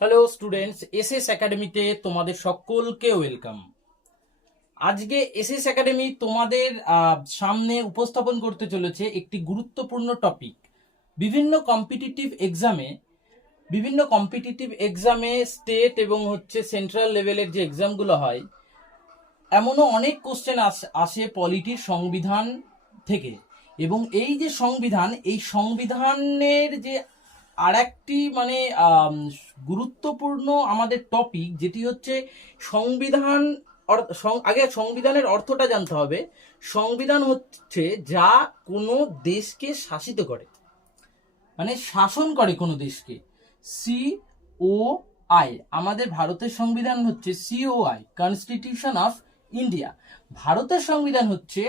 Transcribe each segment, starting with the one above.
Hello students, SS একাডেমিতে তোমাদের সকলকে ওয়েলকাম। আজকে এসএস একাডেমি তোমাদের সামনে উপস্থাপন করতে চলেছে একটি গুরুত্বপূর্ণ টপিক। বিভিন্ন কম্পিটিটিভ এক্সামে স্টেট এবং সেন্ট্রাল লেভেলের যে এক্সামগুলো হয়, এমনও অনেক কোশ্চেন আসে পলিটির সংবিধান থেকে। এবং এই যে সংবিধান, এই সংবিধানের যে আর একটি গুরুত্বপূর্ণ আমাদের টপিক, যেটি হচ্ছে সংবিধান। আগে সংবিধানের অর্থটা জানতে হবে। সংবিধান হচ্ছে যা কোনো দেশকে শাসিত করে, মানে শাসন করে কোনো দেশকে। COI, আমাদের ভারতের সংবিধান হচ্ছে COI, কনস্টিটিউশন অফ ইন্ডিয়া। ভারতের সংবিধান হচ্ছে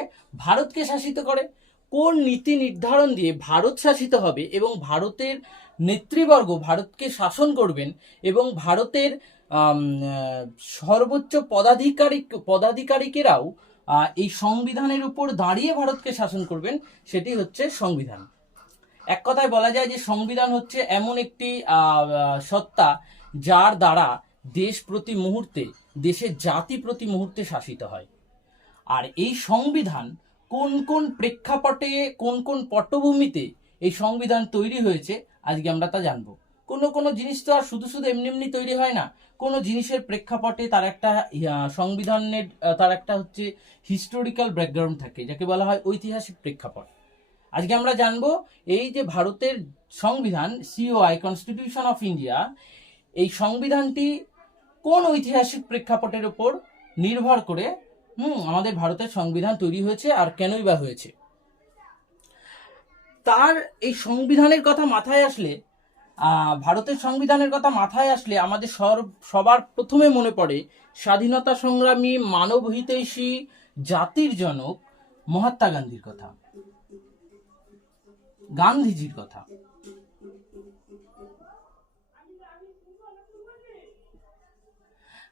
ভারতকে শাসিত করে। কোন নীতি নির্ধারণ দিয়ে ভারত শাসিত হবে এবং ভারতের নেতৃবর্গ ভারতকে শাসন করবেন এবং ভারতের সর্বোচ্চ পদাধিকারিকেরাও এই সংবিধানের উপর দাঁড়িয়ে ভারতকে শাসন করবেন, সেটি হচ্ছে সংবিধান। এক কথায় বলা যায় যে সংবিধান হচ্ছে এমন একটি সত্তা যার দ্বারা দেশ প্রতি মুহূর্তে, দেশের জাতি প্রতি মুহূর্তে শাসিত হয়। আর এই সংবিধান কোন কোন প্রেক্ষাপটে, কোন কোন পটভূমিতে এই সংবিধান তৈরি হয়েছে, আজকে আমরা তা জানবো। কোনো জিনিস তো আর শুধু শুধু এমনি এমনি তৈরি হয় না। কোনো জিনিসের প্রেক্ষাপটে তার একটা সংবিধানের তার একটা হিস্টোরিক্যাল ব্যাকগ্রাউন্ড থাকে, যাকে বলা হয় ঐতিহাসিক প্রেক্ষাপট। আজকে আমরা জানবো এই যে ভারতের সংবিধান COI, কনস্টিটিউশন অফ ইন্ডিয়া, এই সংবিধানটি কোন ঐতিহাসিক প্রেক্ষাপটের উপর নির্ভর করে আমাদের ভারতের সংবিধান তৈরি হয়েছে আর কেনই বা হয়েছে। তার এই সংবিধানের কথা মাথায় আসলে, ভারতের সংবিধানের কথা মাথায় আসলে আমাদের সবার প্রথমে মনে পড়ে স্বাধীনতা সংগ্রামী, মানব হিতৈষী, জাতির জনক মহাত্মা গান্ধীর কথা, গান্ধীজির কথা।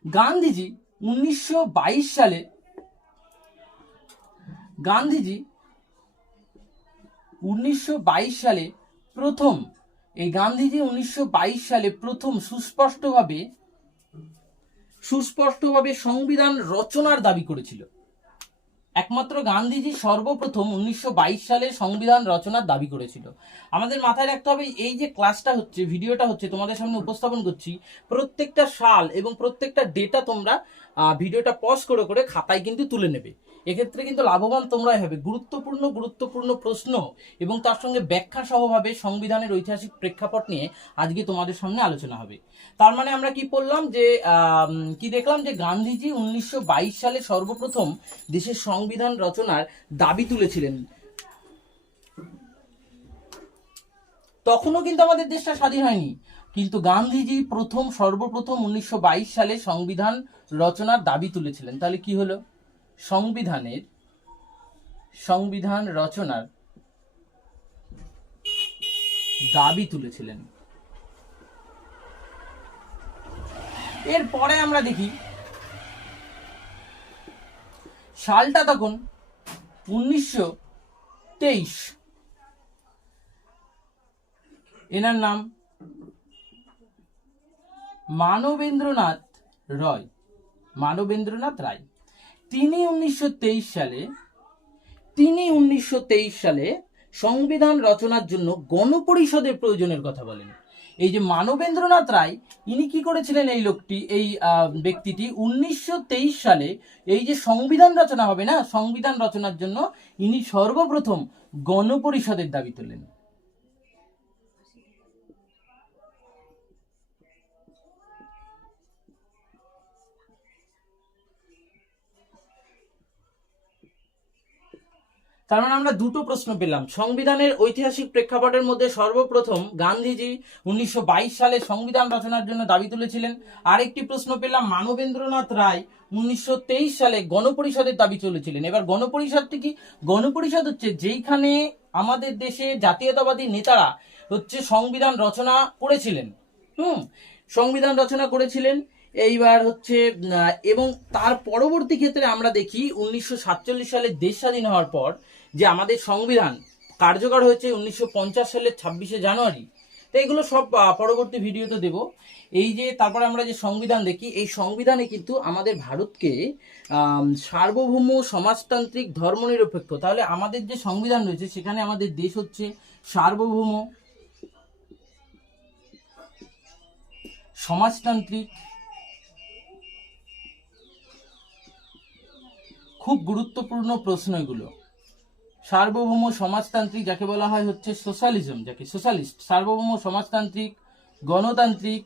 গান্ধীজি 1922 সালে প্রথম সুস্পষ্টভাবে সংবিধান রচনার দাবি করেছিল। একমাত্র গান্ধীজি সর্বপ্রথম 1922 সালে সংবিধান রচনার দাবি করেছিল। আমাদের মাথায় রাখতে হবে, এই যে ক্লাসটা হচ্ছে, ভিডিওটা হচ্ছে, তোমাদের সামনে উপস্থাপন করছি, প্রত্যেকটা সাল এবং প্রত্যেকটা ডেটা তোমরা ভিডিওটা পজ করে করে খাতায় কিন্তু তুলে নেবে। এক্ষেত্রে কিন্তু লাভবান তোমরাই হবে। গুরুত্বপূর্ণ প্রশ্ন এবং তার সঙ্গে ব্যাখ্যা সহভাবে সংবিধানের ঐতিহাসিক প্রেক্ষাপট নিয়ে আজকে তোমাদের সামনে আলোচনা হবে। তার মানে আমরা কি বললাম যে দেখলাম যে গান্ধীজি 1922 সালে সর্বপ্রথম দেশের সংবিধান রচনার দাবি তুলেছিলেন। তখনও কিন্তু আমাদের দেশটা স্বাধীন হয়নি, কিন্তু গান্ধীজি সর্বপ্রথম 1922 সালে সংবিধান রচনার দাবি তুলেছিলেন। তাহলে কি হলো? সংবিধান রচনার দাবি তুলেছিলেন। এরপরে আমরা দেখি সালটা তখন 1923। এনার নাম মানবেন্দ্রনাথ রায়। তিনি 1923 সালে সংবিধান রচনার জন্য গণপরিষদের প্রয়োজনের কথা বলেন। এই যে মানবেন্দ্রনাথ রায়, ইনি কি করেছিলেন? এই ব্যক্তিটি 1923 সালে এই যে সংবিধান রচনা হবে না, সংবিধান রচনার জন্য ইনি সর্বপ্রথম গণপরিষদের দাবি তোলেন। তার মানে আমরা দুটো প্রশ্ন পেলাম। সংবিধানের ঐতিহাসিক প্রেক্ষাপটের মধ্যে সর্বপ্রথম গান্ধীজি 1922 সালে সংবিধান রচনার জন্য দাবি তুলেছিলেন। আরেকটি প্রশ্ন পেলাম, মানবেন্দ্রনাথ রায় 1923 সালে গণপরিষদের দাবি তুলেছিলেন। এবার গণপরিষদটি কি? গণপরিষদ হচ্ছে যেইখানে আমাদের দেশে জাতীয়তাবাদী নেতারা সংবিধান রচনা করেছিলেন। এইবার এবং তার পরবর্তী ক্ষেত্রে আমরা দেখি 1947 সালে দেশ স্বাধীন হওয়ার পর যে আমাদের সংবিধান কার্যকর হয়েছে 1950 সালের 26শে জানুয়ারি। এগুলো সব পরবর্তী ভিডিওতে দেব। এই যে তারপরে আমরা যে সংবিধান দেখি, এই সংবিধানে কিন্তু আমাদের ভারতকে সার্বভৌম, সমাজতান্ত্রিক, ধর্মনিরপেক্ষ, তাহলে আমাদের যে সংবিধান রয়েছে সেখানে আমাদের দেশ হচ্ছে সার্বভৌম, সমাজতান্ত্রিক, খুব গুরুত্বপূর্ণ প্রশ্ন এগুলো, সার্বভৌম, সমাজতান্ত্রিক, যাকে বলা হয় হচ্ছে সোশ্যালিজম, যাকে সোশ্যালিস্ট, সার্বভৌম, সমাজতান্ত্রিক, গণতান্ত্রিক,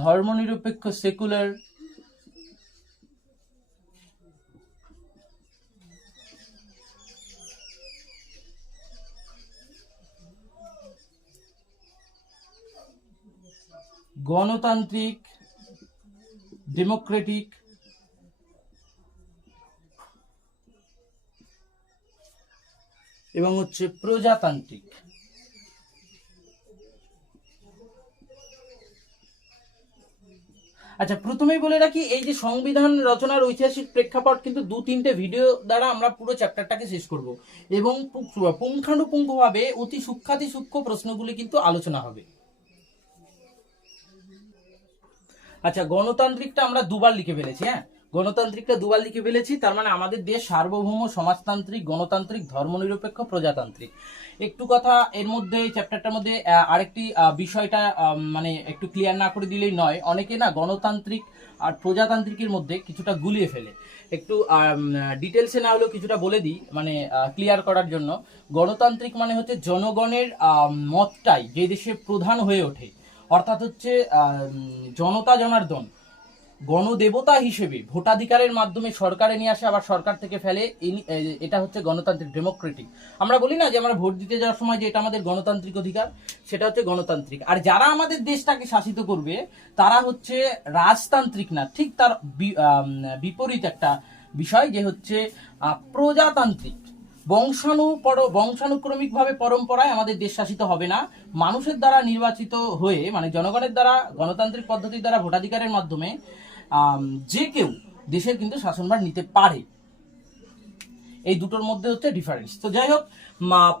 ধর্মনিরপেক্ষ, সেকুলার, গণতান্ত্রিক, ডেমোক্রেটিক, এবং হচ্ছে প্রজাতান্ত্রিক। আচ্ছা, প্রথমেই বলে রাখি, এই যে সংবিধান রচনার ঐতিহাসিক প্রেক্ষাপট কিন্তু 2-3টে ভিডিও দ্বারা আমরা পুরো চ্যাপ্টারটাকে শেষ করব, এবং পুঙ্খানুপুঙ্খভাবে অতি সূক্ষ্মাতি সূক্ষ্ম প্রশ্নগুলি কিন্তু আলোচনা হবে। আচ্ছা, গণতান্ত্রিকটা আমরা দুবার লিখে ফেলেছি। হ্যাঁ, গণতান্ত্রিকটা দুবার লিখে ফেলেছি, তার মানে আমাদের দেশ সার্বভৌম, সমাজতান্ত্রিক, গণতান্ত্রিক, ধর্মনিরপেক্ষ, প্রজাতান্ত্রিক। একটু কথা এর মধ্যে, চ্যাপ্টারটার মধ্যে আরেকটি বিষয়টা মানে একটু ক্লিয়ার না করে দিলেই নয়। অনেকে না গণতান্ত্রিক আর প্রজাতান্ত্রিকের মধ্যে কিছুটা গুলিয়ে ফেলে। একটু ডিটেলসে না হলেও কিছুটা বলে দিই, মানে ক্লিয়ার করার জন্য। গণতান্ত্রিক মানে হচ্ছে জনগণের মতটাই যে দেশে প্রধান হয়ে ওঠে, অর্থাৎ হচ্ছে জনতা জনার্দন গণদেবতা হিসেবে ভোটাধিকারের মাধ্যমে সরকারে নিয়ে আসে, আবার সরকার থেকে ফেলে, এটা হচ্ছে গণতান্ত্রিক, ডেমোক্রেটিক। আমরা বলি না যে আমরা ভোট দিতে যাওয়ার সময় যে এটা আমাদের গণতান্ত্রিক অধিকার, সেটা হচ্ছে গণতান্ত্রিক। আর যারা আমাদের দেশটাকে শাসিত করবে তারা হচ্ছে রাজতান্ত্রিক না, ঠিক তার বিপরীত একটা বিষয়, যে হচ্ছে প্রজাতান্ত্রিক। বংশানুক্রমিকভাবে পরম্পরায় আমাদের দেশ শাসিত হবে না, মানুষের দ্বারা নির্বাচিত হয়ে, মানে জনগণের দ্বারা গণতান্ত্রিক পদ্ধতির দ্বারা ভোটাধিকারের মাধ্যমে যে কেউ দেশের কিন্তু শাসনভার নিতে পারে। এই দুটোর মধ্যে হচ্ছে ডিফারেন্স। তো যাই হোক,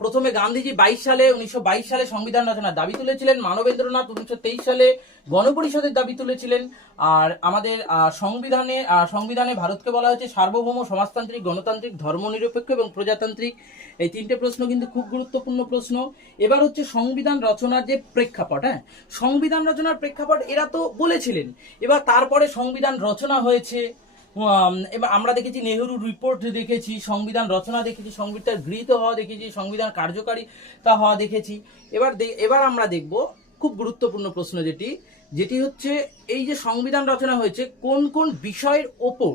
প্রথমে গান্ধীজি 1922 সালে সংবিধান রচনার দাবি তুলেছিলেন, মানবেন্দ্রনাথ 1923 সালে গণপরিষদের দাবি তুলেছিলেন। আর আমাদের সংবিধানে ভারতকে বলা হয়েছে সার্বভৌম, সমাজতান্ত্রিক, গণতান্ত্রিক, ধর্মনিরপেক্ষ এবং প্রজাতান্ত্রিক। এই 3টে প্রশ্ন কিন্তু খুব গুরুত্বপূর্ণ প্রশ্ন। এবার হচ্ছে সংবিধান রচনার যে প্রেক্ষাপট। হ্যাঁ, সংবিধান রচনার প্রেক্ষাপট এরা তো বলেছিলেন, এবার তারপরে সংবিধান রচনা হয়েছে। এবার আমরা দেখেছি নেহেরু রিপোর্ট দেখেছি, সংবিধান রচনা দেখেছি, সংবিধান গৃহীত হওয়া দেখেছি, সংবিধান কার্যকারিতা হওয়া দেখেছি। এবার আমরা দেখব খুব গুরুত্বপূর্ণ প্রশ্ন, যেটি হচ্ছে এই যে সংবিধান রচনা হয়েছে কোন কোন বিষয়ের ওপর,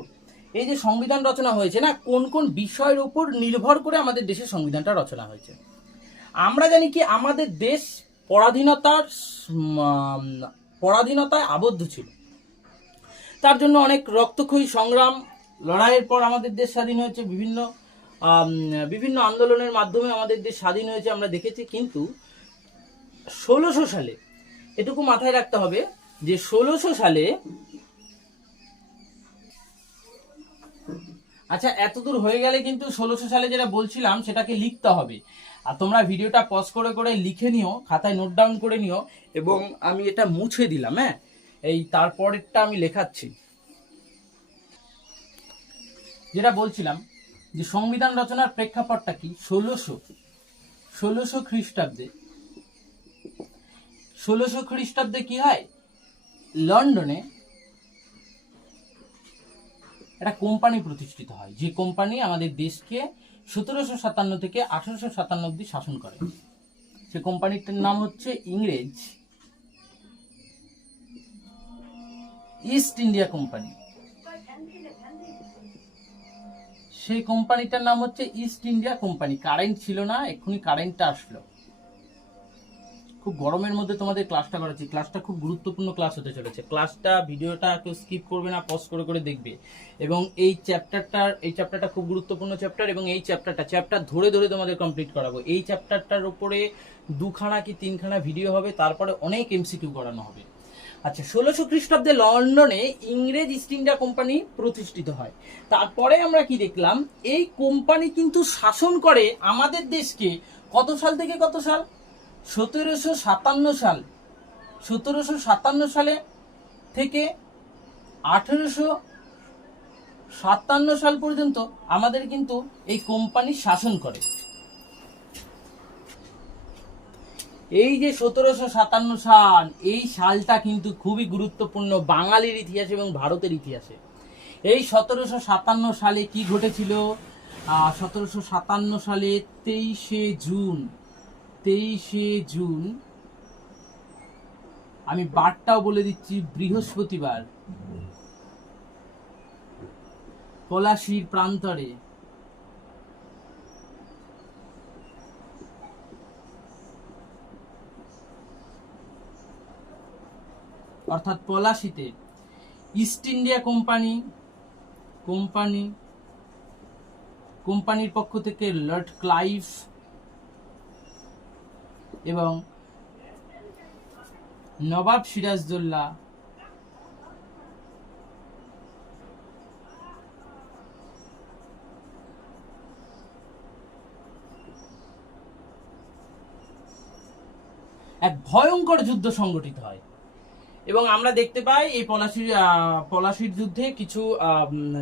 এই যে সংবিধান রচনা হয়েছে না, কোন কোন বিষয়ের ওপর নির্ভর করে আমাদের দেশের সংবিধানটা রচনা হয়েছে। আমরা জানি কি আমাদের দেশ পরাধীনতায় আবদ্ধ ছিল, তার জন্য অনেক রক্তক্ষয়ী সংগ্রাম, লড়াইয়ের পর আমাদের দেশ স্বাধীন হয়েছে, বিভিন্ন আন্দোলনের মাধ্যমে আমাদের দেশ স্বাধীন হয়েছে আমরা দেখেছি। কিন্তু 1600 সালে, এটুকু মাথায় রাখতে হবে যে 1600 সালে, আচ্ছা এতদূর হয়ে গেলে কিন্তু 1600 সালে যেটা বলছিলাম সেটাকে লিখতে হবে। আর তোমরা ভিডিওটা পজ করে করে লিখে নিও, খাতায় নোট ডাউন করে নিও, এবং আমি এটা মুছে দিলাম। হ্যাঁ, এই তারপরেরটা আমি লেখাচ্ছি। যেটা বলছিলাম যে সংবিধান রচনার প্রেক্ষাপটটা কি, 1600 খ্রিস্টাব্দে 1600 খ্রিস্টাব্দে কি হয়, লন্ডনে একটা কোম্পানি প্রতিষ্ঠিত হয়, যে কোম্পানি আমাদের দেশকে 1757 থেকে 1857 অব্দি শাসন করে। সে কোম্পানিটার নাম হচ্ছে ইংরেজ ইস্ট ইন্ডিয়া কোম্পানি। সেই কোম্পানিটার নাম হচ্ছে ইস্ট ইন্ডিয়া কোম্পানি। কারেন্ট ছিল না, এক্ষুনি কারেন্টটা আসলো। খুব গরমের মধ্যে তোমাদের ক্লাসটা করাচ্ছি, ক্লাসটা খুব গুরুত্বপূর্ণ ক্লাস হতে চলেছে। ক্লাসটা, ভিডিওটা কেউ স্কিপ করবে না, পজ করে করে দেখবে। এবং এই চ্যাপ্টারটা খুব গুরুত্বপূর্ণ চ্যাপ্টার, এবং এই চ্যাপ্টার ধরে ধরে তোমাদের কমপ্লিট করাবো। এই চ্যাপ্টারটার উপরে 2খানা কি 3খানা ভিডিও হবে, তারপরে অনেক এমসিকিউ করানো হবে। আচ্ছা, 1600 খ্রিস্টাব্দে লন্ডনে ইংরেজ ইস্ট ইন্ডিয়া কোম্পানি প্রতিষ্ঠিত হয়। তারপরে আমরা কি দেখলাম, এই কোম্পানি কিন্তু শাসন করে আমাদের দেশকে কত সাল থেকে কত সাল, 1757 সাল, 1757 সালে থেকে 1857 সাল পর্যন্ত আমাদের কিন্তু এই কোম্পানি শাসন করে। এই যে 1757 সাল, এই সালটা কিন্তু খুবই গুরুত্বপূর্ণ বাঙালির ইতিহাস এবং ভারতের ইতিহাসে। এই 1757 সালে কি ঘটেছিল? 1757 সালে 23শে জুন, আমি বারটাও বলে দিচ্ছি, বৃহস্পতিবার, পলাশীর প্রান্তরে অর্থাৎ পলাশীতে ইস্ট ইন্ডিয়া কোম্পানির পক্ষ থেকে লর্ড ক্লাইভ এবং নবাব সিরাজদৌল্লা এক ভয়ঙ্কর যুদ্ধ সংগঠিত হয় এবং আমরা দেখতে পাই এই পলাশীর যুদ্ধে কিছু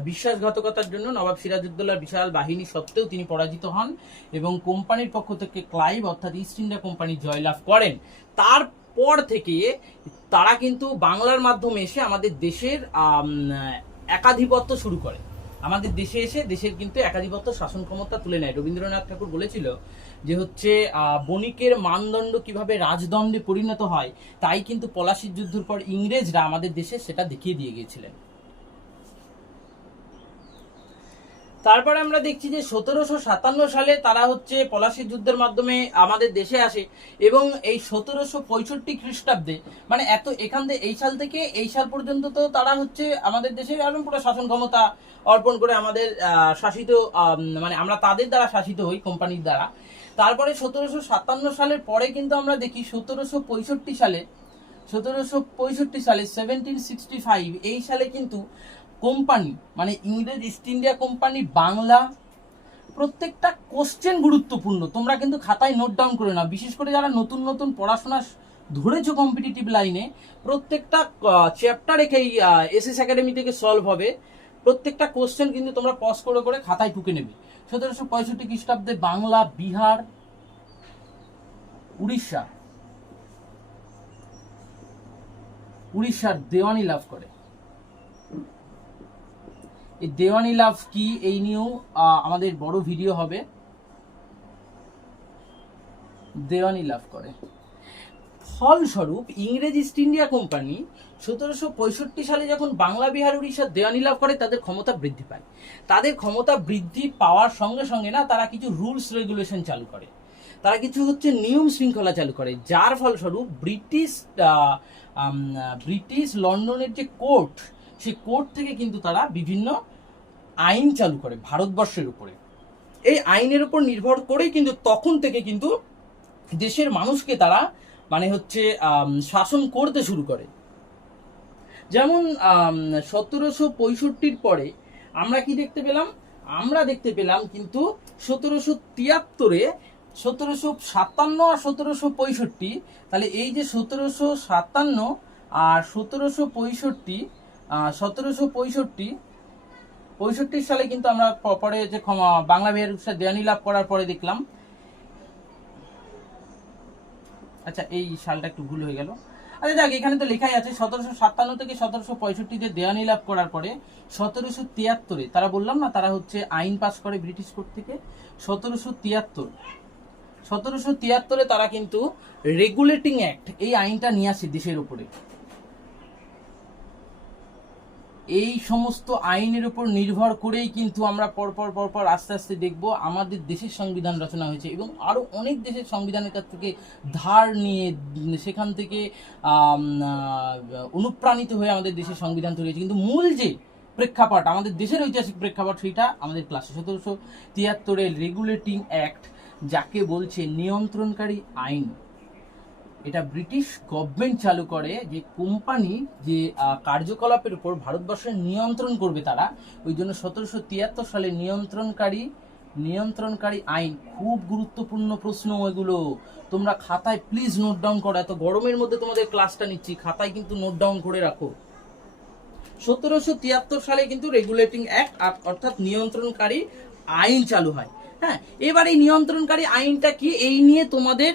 বিশ্বাসঘাতকতার জন্য নবাব সিরাজউদ্দৌলার বিশাল বাহিনী সত্ত্বেও তিনি পরাজিত হন এবং কোম্পানির পক্ষ থেকে ক্লাইভ অর্থাৎ ইস্ট ইন্ডিয়া কোম্পানি জয়লাভ করেন। তারপর থেকে তারা কিন্তু বাংলার মাধ্যমে এসে আমাদের দেশের একাধিপত্য শুরু করে, আমাদের দেশে এসে দেশের কিন্তু একাধিপত্য শাসন ক্ষমতা তুলে নেয়। রবীন্দ্রনাথ ঠাকুর বলেছিল যে হচ্ছে বণিকের মানদণ্ড কিভাবে রাজদণ্ডে পরিণত হয়, তাই কিন্তু পলাশীর যুদ্ধের পর ইংরেজরা আমাদের দেশে সেটা দেখিয়ে দিয়ে গিয়েছিলেন। তারপরে আমরা দেখছি যে 1757 সালে তারা হচ্ছে পলাশীর যুদ্ধের মাধ্যমে আমাদের দেশে আসে এবং এই 1765 খ্রিস্টাব্দে মানে এখান থেকে এই সাল থেকে এই সাল পর্যন্ত তো তারা হচ্ছে আমাদের দেশের একদম পুরো শাসন ক্ষমতা অর্পণ করে আমাদের শাসিত, মানে আমরা তাদের দ্বারা শাসিত হই, কোম্পানির দ্বারা। তারপরে 1757 সালের পরে কিন্তু আমরা দেখি 1765 সালে 1765 এই সালে কিন্তু কোম্পানি মানে ইংরেজ ইস্ট ইন্ডিয়া কোম্পানি বাংলা প্রত্যেকটা কোশ্চেন গুরুত্বপূর্ণ, তোমরা কিন্তু খাতায় নোট ডাউন করে নাও, বিশেষ করে যারা নতুন নতুন পড়াশোনা ধরেছো কম্পিটিটিভ লাইনে, প্রত্যেকটা চ্যাপ্টার এখানেই এসএস একাডেমি থেকে সলভ হবে। প্রত্যেকটা কোশ্চেন কিন্তু তোমরা পজ করে করে খাতায় টুকে নেবে। 1765 খ্রিস্টাব্দে বাংলা, বিহার, উড়িষ্যার দেওয়ানি লাভ করে। এই দেওয়ানি লাভ কি, এই নিয়েও আমাদের বড় ভিডিও হবে। দেওয়ানি লাভ করে, ফলস্বরূপ ইংরেজ ইস্ট ইন্ডিয়া কোম্পানি 1765 সালে যখন বাংলা, বিহার, উড়িষ্যার দেওয়ানি লাভ করে তাদের ক্ষমতা বৃদ্ধি পায়। তাদের ক্ষমতা বৃদ্ধি পাওয়ার সঙ্গে সঙ্গে না তারা কিছু রুলস রেগুলেশন চালু করে, তারা কিছু হচ্ছে নিয়ম শৃঙ্খলা চালু করে, যার ফলস্বরূপ ব্রিটিশ লন্ডনের যে কোর্ট, সেই কোর্ট থেকে কিন্তু তারা বিভিন্ন আইন চালু করে ভারতবর্ষের উপরে। এই আইনের উপর নির্ভর করেই কিন্তু তখন থেকে কিন্তু দেশের মানুষকে তারা মানে হচ্ছে শাসন করতে শুরু করে। যেমন 1765 পরে আমরা কি দেখতে পেলাম, আমরা দেখতে পেলাম কিন্তু 1773-এ 1757 আর 1765, তাহলে এই যে 1757 আর 1765 সালে কিন্তু আমরা পরে যে বাংলা, বিহার, উড়িষ্যার দেওয়ানি লাভ করার পরে দেখলাম, আচ্ছা এই সালটা একটু ভুল হয়ে গেল, আচ্ছা দেখ এখানে তো লেখাই আছে 1757 থেকে 1765 দেওয়ানি লাভ করার পরে 1773-এ তারা বললাম না তারা হচ্ছে আইন পাস করে ব্রিটিশ কোর্ট থেকে। 1773-এ তারা কিন্তু রেগুলেটিং অ্যাক্ট এই আইনটা নিয়ে আসে দেশের উপরে। এই সমস্ত আইনের উপর নির্ভর করেই কিন্তু আমরা পরপর আস্তে আস্তে দেখব আমাদের দেশের সংবিধান রচনা হয়েছে এবং আরো অনেক দেশের সংবিধানের কাছ থেকে ধার নিয়ে সেখান থেকে অনুপ্রাণিত হয়ে আমাদের দেশের সংবিধান তৈরি হয়েছে। কিন্তু মূল যে প্রেক্ষাপট আমাদের দেশের ঐতিহাসিক প্রেক্ষাপট সেটা আমাদের ক্লাসে 1773-এর রেগুলেটিং অ্যাক্ট, যাকে বলছে নিয়ন্ত্রণকারী আইন। এটা ব্রিটিশ গভর্নমেন্ট চালু করে, যে কোম্পানি যে কার্যকলাপের উপর ভারতবর্ষের নিয়ন্ত্রণ করবে তারা, ওই জন্য 1773 সালে নিয়ন্ত্রণকারী আইন। খুব গুরুত্বপূর্ণ প্রশ্ন এগুলো, তোমরা খাতায় প্লিজ নোট ডাউন করো। এত গরমের মধ্যে তোমাদের ক্লাসটা নিচ্ছি, খাতায় কিন্তু নোট ডাউন করে রাখো। 1773 সালে কিন্তু রেগুলেটিং অ্যাক্ট অর্থাৎ নিয়ন্ত্রণকারী আইন চালু হয়। হ্যাঁ, এবার এই নিয়ন্ত্রণকারী আইনটা কি, এই নিয়ে তোমাদের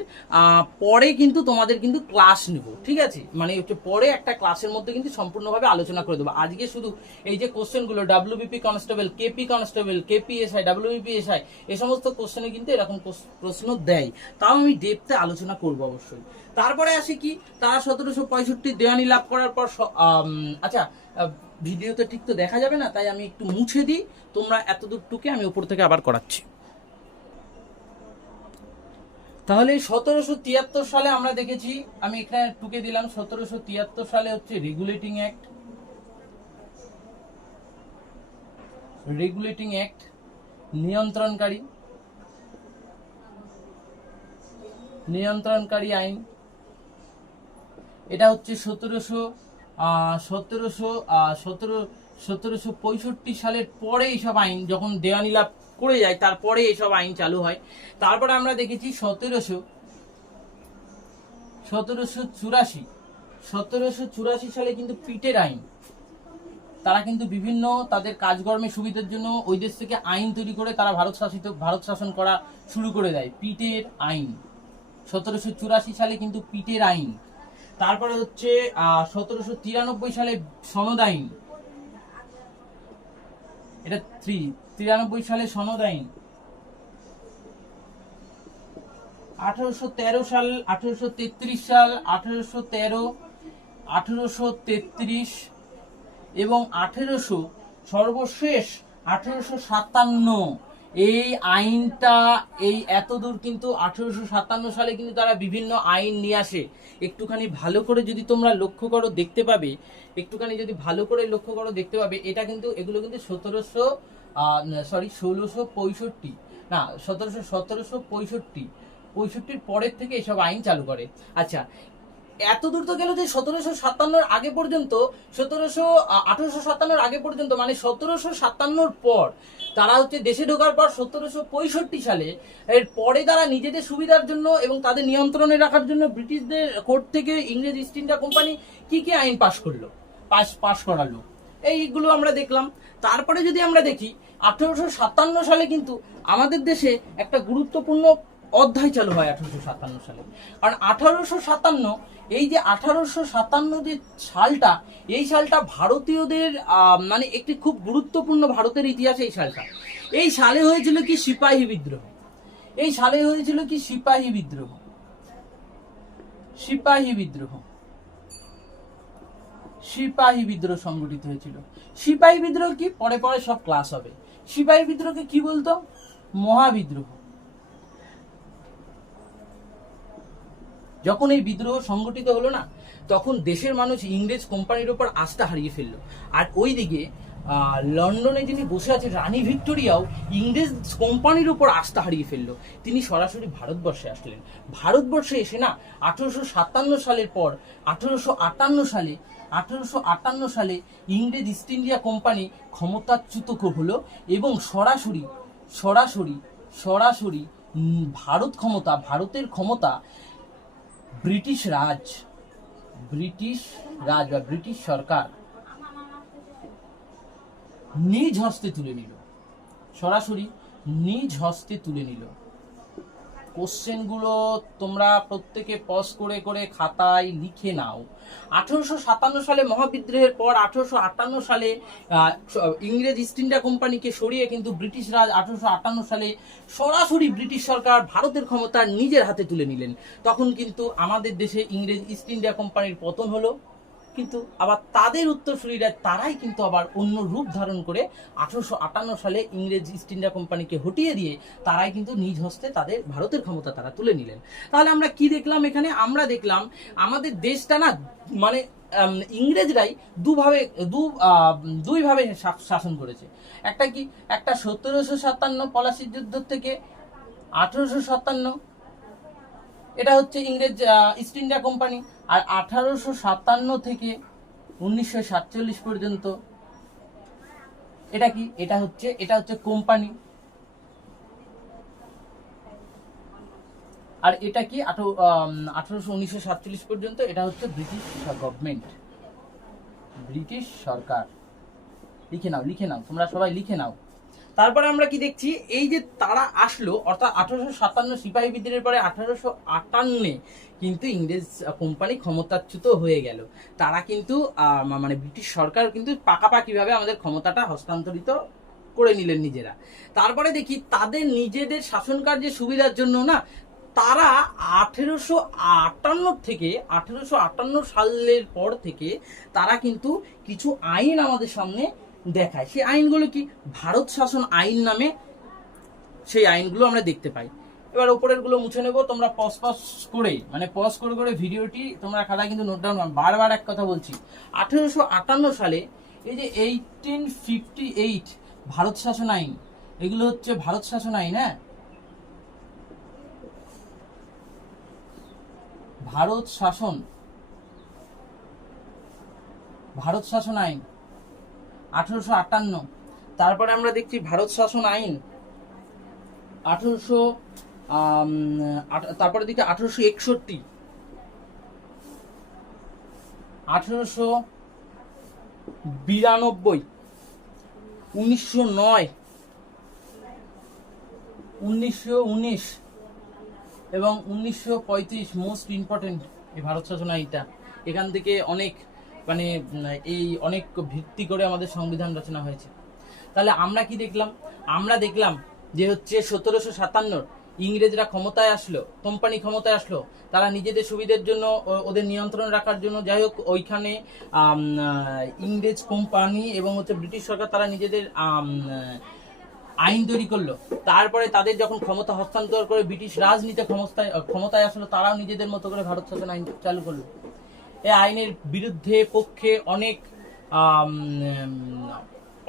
পরে কিন্তু তোমাদের কিন্তু ক্লাস নেব, ঠিক আছে? মানে পরে একটা ক্লাসের মধ্যে কিন্তু সম্পূর্ণভাবে আলোচনা করে দেবো। আজকে শুধু এই যে কোশ্চেনগুলো ডাব্লিউবিপি কনস্টেবল, কেপিএসআই, ডাব্লিউবিপিএসআই, এই সমস্ত কোশ্চেনে কিন্তু এরকম প্রশ্ন দেয়, তাও আমি ডেপথে আলোচনা করব অবশ্যই। তারপরে আসি কি, তারা 1765 দেওয়ানি লাভ করার পর আচ্ছা, ভিডিওতে ঠিক তো দেখা যাবে না, তাই আমি একটু মুছে দিই, তোমরা এতদূর টুকে আমি উপর থেকে আবার করাচ্ছি। তাহলে 1773 সালে আমরা দেখেছি, আমি এখানে টুকে দিলাম, 1773 সালে হচ্ছে রেগুলেটিং অ্যাক্ট, নিয়ন্ত্রণকারী আইন। এটা হচ্ছে 1765 সালের পরে এইসব আইন যখন দেওয়ানি লাভ করে যায়, তারপরে এইসব আইন চালু হয়। তারপরে আমরা দেখেছি 1784 সালে কিন্তু পিটের আইন। তারা কিন্তু বিভিন্ন তাদের কাজকর্মের সুবিধার জন্য ওই দেশ থেকে আইন তৈরি করে তারা ভারত শাসন করা শুরু করে দেয়। পিটের আইন 1784 সালে কিন্তু পিটের আইন। তারপরে হচ্ছে 1793 সালে সনদ আইন, এটা 93 সালে সনদ আইন। 1813 সাল, 1833 এবং 1857 এই আইনটা, এই এতদূর কিন্তু 1857 সালে কিন্তু তারা বিভিন্ন আইন নিয়ে আসে। একটুখানি ভালো করে যদি তোমরা লক্ষ্য করো দেখতে পাবে, এটা কিন্তু, এগুলো কিন্তু 1765 পরের থেকে এসব আইন চালু করে। আচ্ছা, এত দূর তো গেল যে 1757 আগে পর্যন্ত, 1857 আগে পর্যন্ত, মানে 1757 পর তারা হচ্ছে দেশে ঢোকার পর 1765 সালে এর পরে তারা নিজেদের সুবিধার জন্য এবং তাদের নিয়ন্ত্রণে রাখার জন্য ব্রিটিশদের কোর্ট থেকে ইংরেজ ইস্ট ইন্ডিয়া কোম্পানি কি কি আইন পাশ করালো, এইগুলো আমরা দেখলাম। তারপরে যদি আমরা দেখি 1857 সালে কিন্তু আমাদের দেশে একটা গুরুত্বপূর্ণ অধ্যায় চালু হয় 1857 সালে। কারণ 1857, এই যে 1857 যে সালটা, এই সালটা ভারতীয়দের মানে একটি খুব গুরুত্বপূর্ণ ভারতের ইতিহাসে এই সালে হয়েছিল কি সিপাহী বিদ্রোহ সংগঠিত হয়েছিল। সিপাহী বিদ্রোহ কি, পরে পরে সব ক্লাস হবে। সিপাহী বিদ্রোহকে কি বলতো? মহাবিদ্রোহ। যখন এই বিদ্রোহ সংগঠিত হলো না, তখন দেশের মানুষ ইংরেজ কোম্পানির উপর আস্থা হারিয়ে ফেললো। আর ওইদিকে লন্ডনে যিনি বসে আছেন রানী ভিক্টোরিয়াও ইংরেজ কোম্পানির উপর আস্থা হারিয়ে ফেললো। তিনি সরাসরি ভারতবর্ষে আসলেন। ভারতবর্ষে এসে না 1857 সালের পর 1858 সালে ইংরেজ ইস্ট ইন্ডিয়া কোম্পানি ক্ষমতাচ্যুত হলো এবং সরাসরি ভারতের ক্ষমতা ব্রিটিশ রাজ বা ব্রিটিশ সরকার নিজ হস্তে তুলে নিল। কোশ্চেনগুলো তোমরা প্রত্যেকে পজ করে খাতায় লিখে নাও। 1857 সালে মহাবিদ্রোহের পর 1858 সালে ইংরেজ ইস্ট ইন্ডিয়া কোম্পানিকে সরিয়ে কিন্তু ব্রিটিশ রাজ 1858 সালে সরাসরি ব্রিটিশ সরকার ভারতের ক্ষমতা নিজের হাতে তুলে নিলেন। তখন কিন্তু আমাদের দেশে ইংরেজ ইস্ট ইন্ডিয়া কোম্পানির পতন হলো, কিন্তু আবার তাদের উত্তরসূরিরা তারাই কিন্তু আবার অন্য রূপ ধারণ করে 1858 সালে ইংরেজ ইস্ট ইন্ডিয়া কোম্পানিকে হটিয়ে দিয়ে তারাই কিন্তু নিজ হস্তে তাদের ভারতের ক্ষমতা তারা তুলে নিলেন। তাহলে আমরা কি দেখলাম এখানে? আমরা দেখলাম আমাদের দেশটা না, মানে ইংরেজরাই দুইভাবে শাসন করেছে। একটা কি, একটা 1757 পলাশির যুদ্ধ থেকে 1857, এটা হচ্ছে ইংরেজ ইস্ট ইন্ডিয়া কোম্পানি। আর 1857 থেকে 1947 পর্যন্ত এটা কি, এটা হচ্ছে কোম্পানি। আর এটা কি 1947 পর্যন্ত এটা হচ্ছে ব্রিটিশ গভর্নমেন্ট, ব্রিটিশ সরকার। লিখে নাও তোমরা সবাই লিখে নাও। তারপরে আমরা কি দেখছি, এই যে তারা আসলো, অর্থাৎ 1857 সিপাহী বিদ্রোহের পরে 1858 কিন্তু ইংরেজ কোম্পানি ক্ষমতাচ্যুত হয়ে গেল। তারা কিন্তু মানে ব্রিটিশ সরকার কিন্তু পাকাপাকিভাবে আমাদের ক্ষমতাটা হস্তান্তরিত করে নিলেন নিজেরা। তারপরে দেখি তাদের নিজেদের শাসন কার্যের সুবিধার জন্য না, তারা 1858 সালের পর থেকে তারা কিন্তু কিছু আইন আমাদের সামনে দেখায়। সেই আইনগুলো কি, ভারত শাসন আইন নামে সেই আইনগুলো আমরা দেখতে পাই। এবার উপরের গুলো মুছে নেবো, তোমরা পজ করে ভিডিওটি তোমরা খাতায় কিন্তু নোট ডাউন। বারবার এক কথা বলছি, 1858 সালে এই যে 1858 ভারত শাসন আইন, এগুলো হচ্ছে ভারত শাসন আইন। হ্যাঁ, ভারত শাসন আইন 1858। তারপরে আমরা দেখছি ভারত শাসন আইন 1800, তারপরে দেখি 1861, 1892, 1909, 1919 এবং 1935। মোস্ট ইম্পর্টেন্ট এই ভারত শাসন আইনটা, এখান থেকে অনেক মানে এই অনেক ভিত্তি করে আমাদের সংবিধান রচনা হয়েছে। তাহলে আমরা কি দেখলাম, আমরা দেখলাম যে হচ্ছে 1757 ইংরেজরা ক্ষমতায় আসলো, কোম্পানি ক্ষমতায় আসলো, তারা নিজেদের সুবিধার জন্য, ওদের নিয়ন্ত্রণ রাখার জন্য, যাই হোক ওইখানে ইংরেজ কোম্পানি এবং হচ্ছে ব্রিটিশ সরকার তারা নিজেদের আইন তৈরি করলো। তারপরে তাদের যখন ক্ষমতা হস্তান্তর করে ব্রিটিশ রাজনীতি ক্ষমতায় আসলো, তারাও নিজেদের মতো করে ভারত শাসন আইন চালু করলো। এই আইনের বিরুদ্ধে পক্ষে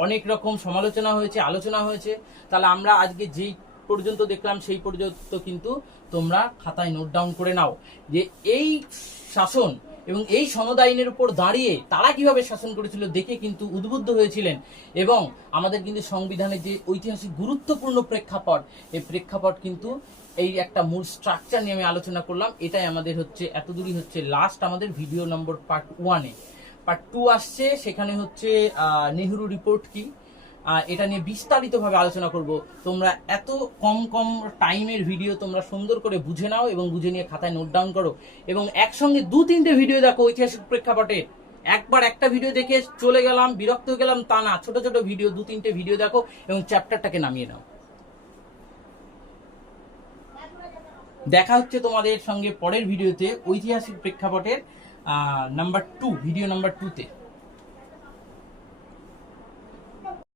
অনেক রকম সমালোচনা হয়েছে, আলোচনা হয়েছে। তাহলে আমরা আজকে যেই পর্যন্ত দেখলাম সেই পর্যন্ত কিন্তু তোমরা খাতায় নোট ডাউন করে নাও যে এই শাসন এবং এই সনদ আইনের উপর দাঁড়িয়ে তারা কিভাবে শাসন করেছিল দেখে কিন্তু উদ্বুদ্ধ হয়েছিলেন। এবং আমাদের কিন্তু সংবিধানের যে ঐতিহাসিক গুরুত্বপূর্ণ প্রেক্ষাপট, এই প্রেক্ষাপট কিন্তু এই একটা মূল স্ট্রাকচার নিয়ে আমি আলোচনা করলাম। এটাই আমাদের হচ্ছে, এতদূরই হচ্ছে লাস্ট আমাদের ভিডিও নম্বর পার্ট 1-এ। পার্ট 2 আসছে, সেখানে হচ্ছে নেহরু রিপোর্ট কি, এটা নিয়ে বিস্তারিতভাবে আলোচনা করব। তোমরা এত কম টাইমের ভিডিও তোমরা সুন্দর করে বুঝে নাও এবং বুঝে নিয়ে খাতায় নোট ডাউন করো, এবং একসঙ্গে 2-3টে ভিডিও দেখো ঐতিহাসিক প্রেক্ষাপটে। একবার একটা ভিডিও দেখে চলে গেলাম, বিরক্ত হয়ে গেলাম তা না, ছোট ছোট ভিডিও 2-3টে ভিডিও দেখো এবং চ্যাপ্টারটাকে নামিয়ে নাও। দেখা হচ্ছে তোমাদের সঙ্গে পরের ভিডিওতে ঐতিহাসিক প্রেক্ষাপটের ভিডিও নাম্বার 2-তে।